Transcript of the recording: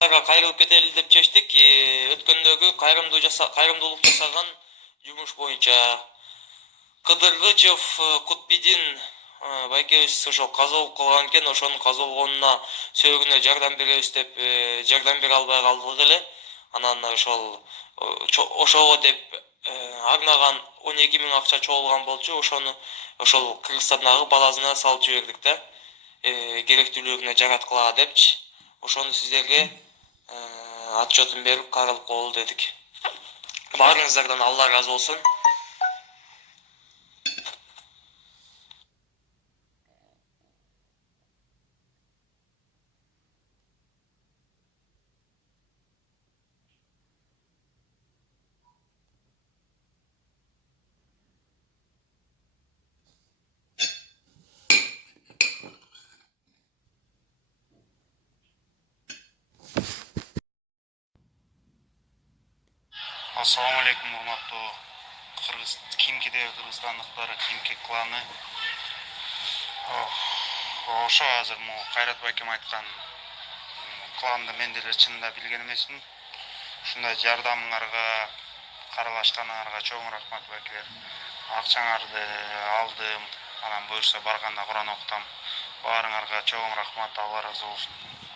Кайрылып кетели деп чечтик. Өткөндөгү кайрымдуулук жасаган жумуш боюнча Кыдыргычев Кутбидин байкебиз ошол каза болуп калган экен. Ошонун каза болгонуна сөөгүнө жардам беребиз деп жардам бере албай калдык эле. Анан ошого деп арнаган 12 миң акча чогулган болчу. Ошол Кыргызстандагы базасына салып жибердик да. Керектүүлүгүнө жараткыла депчи. Ошону сиздерге отчетун берип каралып коелу дедик. Баарыңыздардан Алла ыраазы болсун. Ассаламу алейкум, урматтуу Кимкидеги кыргызстандыктар, Кимки кланы. Ошо азыр могу Кайрат байкем айткан кланды мен деле чынында билген эмесмин. Ушундай жардамыңарга, каралашканыңарга чоң рахмат байкелер. Акчаңарды алдым, анан буюрса барганда Куран окутам. Баарыңарга чоң рахмат, Алла ыраазы болсун.